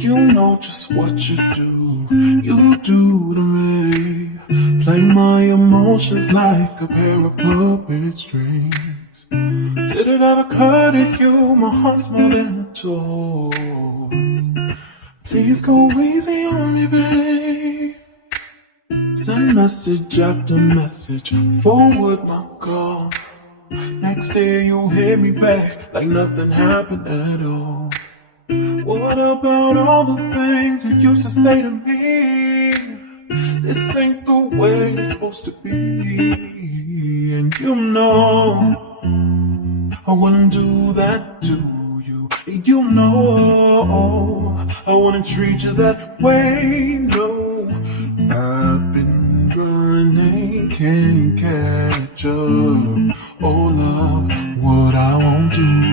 You know just what you do to me. Play my emotions like a pair of puppet strings. Did it ever occur to you my heart's more than a toy? Please go easy on me, babe. Send message after message, forward my call. Next day you hit me back like nothing happened at all. What about all the things you used to say to me? This ain't the way it's supposed to be. And you know I wouldn't do that to you. You know I wouldn't treat you that way. No, I've been running, can't catch up. Oh love, what I won't do.